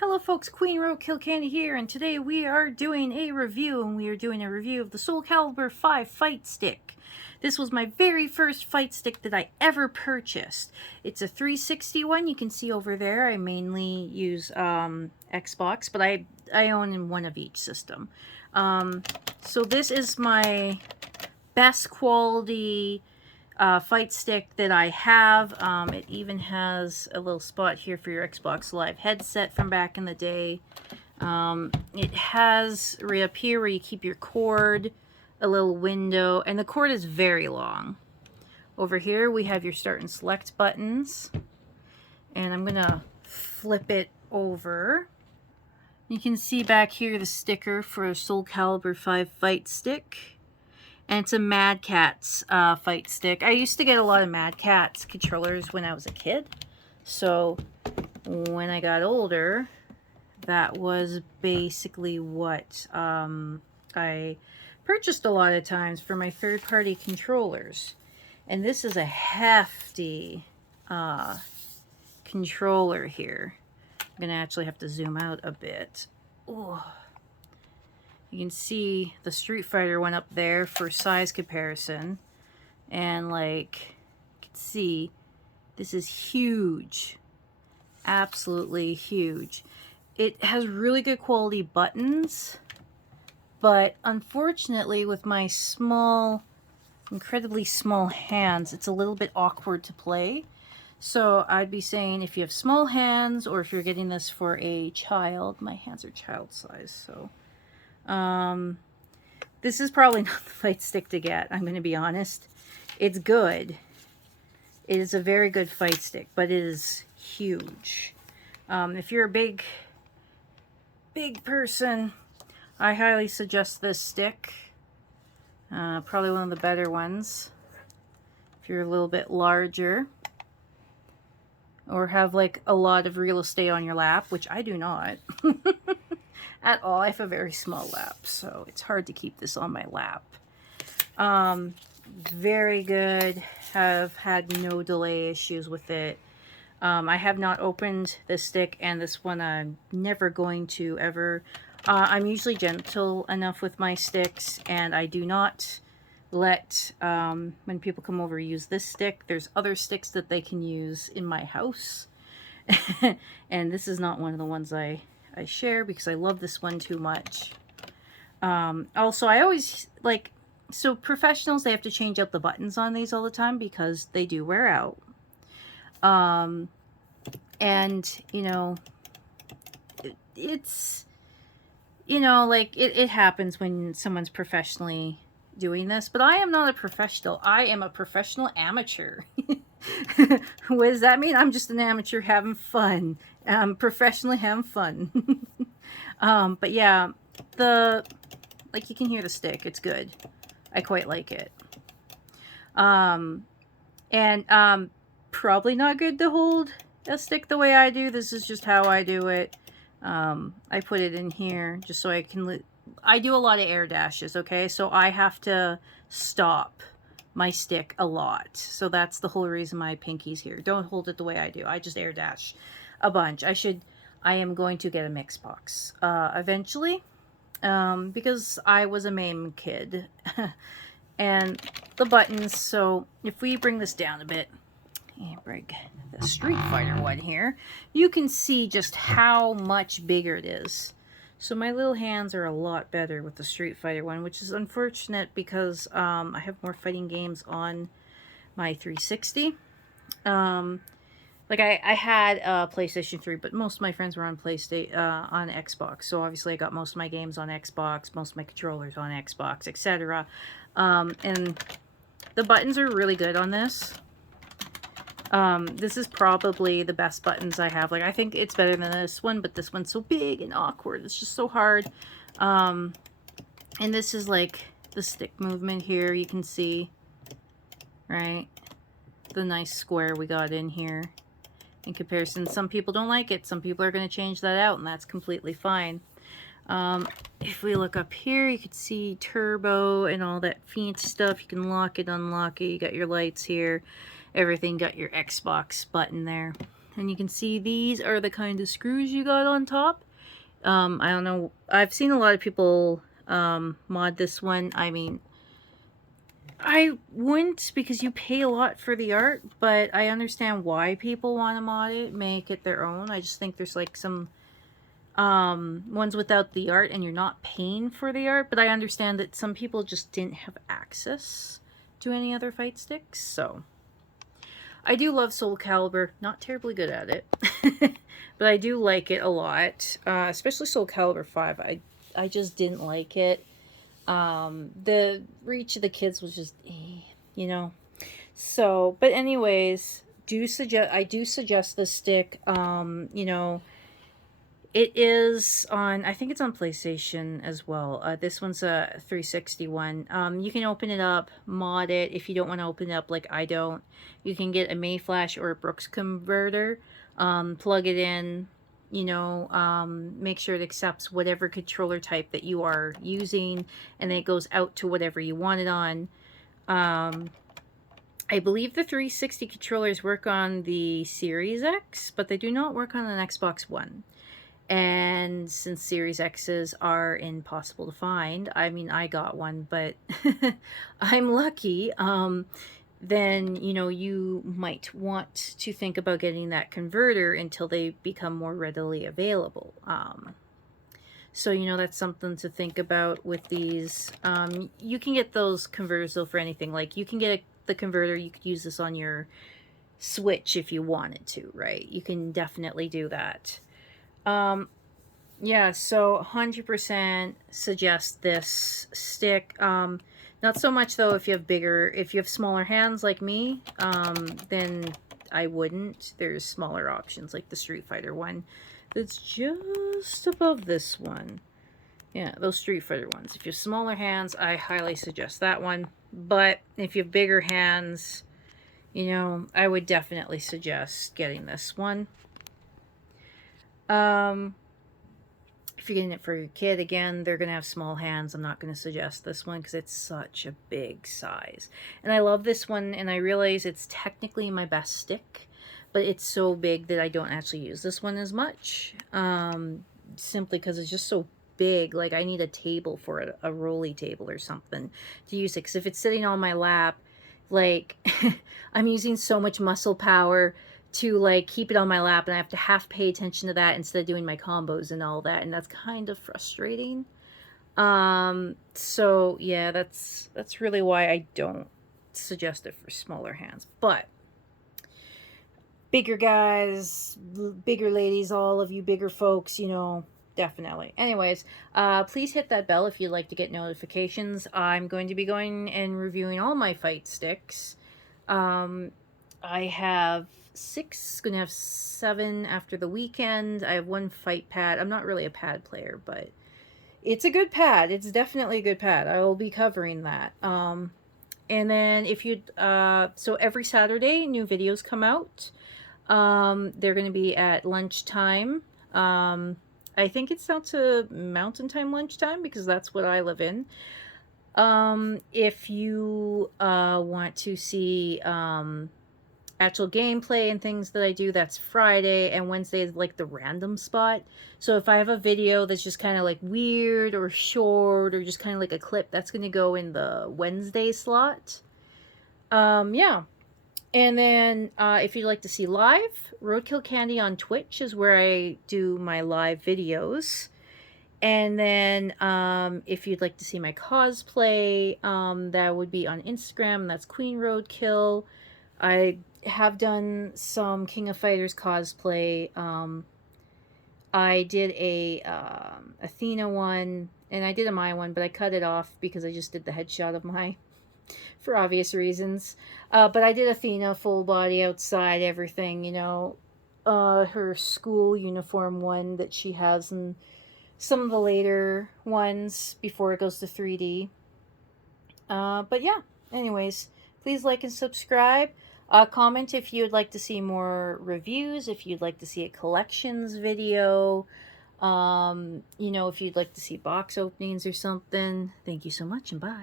Hello folks, Queen Roadkill Candy here, and today we are doing a review, of the Soul Calibur 5 Fight Stick. This was my very first fight stick that I ever purchased. It's a 360 one, you can see over there. I mainly use Xbox, but I own one of each system. So this is my best quality fight stick that I have. It even has a little spot here for your Xbox Live headset from back in the day. It has right up here where you keep your cord, a little window, and the cord is very long. Over here we have your start and select buttons, and I'm gonna flip it over. You can see back here the sticker for a Soul Calibur 5 Fight Stick. And it's a Mad Catz fight stick. I used to get a lot of Mad Catz controllers when I was a kid. So when I got older, that was basically what I purchased a lot of times for my third-party controllers. And this is a hefty controller here. I'm going to actually have to zoom out a bit. Ooh. You can see the Street Fighter one up there for size comparison. And like, you can see, this is huge. Absolutely huge. It has really good quality buttons. But unfortunately, with my small, incredibly small hands, it's a little bit awkward to play. So I'd be saying if you have small hands, or if you're getting this for a child, my hands are child size, so... this is probably not the fight stick to get, I'm going to be honest. It's good. It is a very good fight stick, but it is huge. If you're a big person, I highly suggest this stick. Probably one of the better ones. If you're a little bit larger, or have like a lot of real estate on your lap, which I do not. At all. I have a very small lap, so it's hard to keep this on my lap. Very good. Have had no delay issues with it. I have not opened this stick, and this one I'm never going to ever. I'm usually gentle enough with my sticks, and I do not let, when people come over, use this stick. There's other sticks that they can use in my house. And this is not one of the ones I share because I love this one too much. Also, I always like, so professionals, they have to change out the buttons on these all the time because they do wear out. And you know, it's, you know, like it happens when someone's professionally doing this, but I am not a professional. I am a professional amateur. What does that mean? I'm just an amateur having fun. Professionally having fun. But yeah, like you can hear the stick. It's good. I quite like it. Probably not good to hold a stick the way I do. This is just how I do it. I put it in here just so I can... I do a lot of air dashes, okay? So I have to stop my stick a lot. So that's the whole reason my pinky's here. Don't hold it the way I do. I just air dash a bunch. I am going to get a mix box eventually, because I was a MAME kid. And the buttons, so if we bring this down a bit and bring the Street Fighter one here, you can see just how much bigger it is. So my little hands are a lot better with the Street Fighter one, which is unfortunate because I have more fighting games on my 360. Like I had a PlayStation 3, but most of my friends were on on Xbox. So obviously I got most of my games on Xbox, most of my controllers on Xbox, etc. And the buttons are really good on this. This is probably the best buttons I have. Like, I think it's better than this one, but this one's so big and awkward. It's just so hard. And this is like the stick movement here. You can see, right? The nice square we got in here. In comparison, some people don't like it. Some people are going to change that out, and that's completely fine. If we look up here, you can see turbo and all that fancy stuff. You can lock it, unlock it. You got your lights here. Everything got your Xbox button there. And you can see these are the kind of screws you got on top. I don't know. I've seen a lot of people mod this one. I mean, I wouldn't, because you pay a lot for the art, but I understand why people want to mod it, make it their own. I just think there's like some ones without the art and you're not paying for the art, but I understand that some people just didn't have access to any other fight sticks. So I do love Soul Calibur, not terribly good at it, but I do like it a lot, especially Soul Calibur 5. I just didn't like it. The reach of the kids was just, you know. So, but anyways, I do suggest this stick. You know, it is on, I think it's on PlayStation as well. This one's a 360 one. You can open it up, mod it. If you don't want to open it up like I don't, you can get a Mayflash or a Brooks converter, plug it in, you know, make sure it accepts whatever controller type that you are using, and then it goes out to whatever you want it on. I believe the 360 controllers work on the Series X, but they do not work on an Xbox One. And since Series X's are impossible to find, I mean, I got one, but I'm lucky, then, you know, you might want to think about getting that converter until they become more readily available. So, you know, that's something to think about with these. You can get those converters, though, for anything. Like, you can get the converter, you could use this on your Switch if you wanted to, right? You can definitely do that. Yeah, so 100% suggest this stick. Not so much though if you have smaller hands like me, then I wouldn't. There's smaller options like the Street Fighter one that's just above this one. Yeah, those Street Fighter ones. If you have smaller hands, I highly suggest that one. But if you have bigger hands, you know, I would definitely suggest getting this one. If you're getting it for your kid, again, they're going to have small hands. I'm not going to suggest this one because it's such a big size. And I love this one, and I realize it's technically my best stick, but it's so big that I don't actually use this one as much. Simply because it's just so big. Like, I need a table for it, a rolly table or something to use it. Because if it's sitting on my lap, like, I'm using so much muscle power to like keep it on my lap, and I have to half pay attention to that instead of doing my combos and all that, and that's kind of frustrating. So yeah, that's really why I don't suggest it for smaller hands. But bigger guys, bigger ladies, all of you bigger folks, you know, definitely. Anyways, please hit that bell if you'd like to get notifications. I'm going to be going and reviewing all my fight sticks. I have 6, gonna have 7 after the weekend. I have 1 fight pad. I'm not really a pad player, but it's a good pad. It's definitely a good pad. I will be covering that. And then if you, so every Saturday, new videos come out. They're gonna be at lunchtime. I think it's down to Mountain Time lunchtime because that's what I live in. If you want to see actual gameplay and things that I do, that's Friday, and Wednesday is like the random spot. So if I have a video that's just kind of like weird or short or just kind of like a clip, that's going to go in the Wednesday slot. Yeah. And then if you'd like to see live, Roadkill Candy on Twitch is where I do my live videos. And then if you'd like to see my cosplay, that would be on Instagram. That's Queen Roadkill. I have done some King of Fighters cosplay. I did a Athena one, and I did a Mai one, but I cut it off because I just did the headshot of Mai for obvious reasons. But I did Athena full body outside, everything, you know, her school uniform one that she has in some of the later ones before it goes to 3D. But yeah, anyways, please like and subscribe. Comment if you'd like to see more reviews, if you'd like to see a collections video, you know, if you'd like to see box openings or something. Thank you so much, and bye.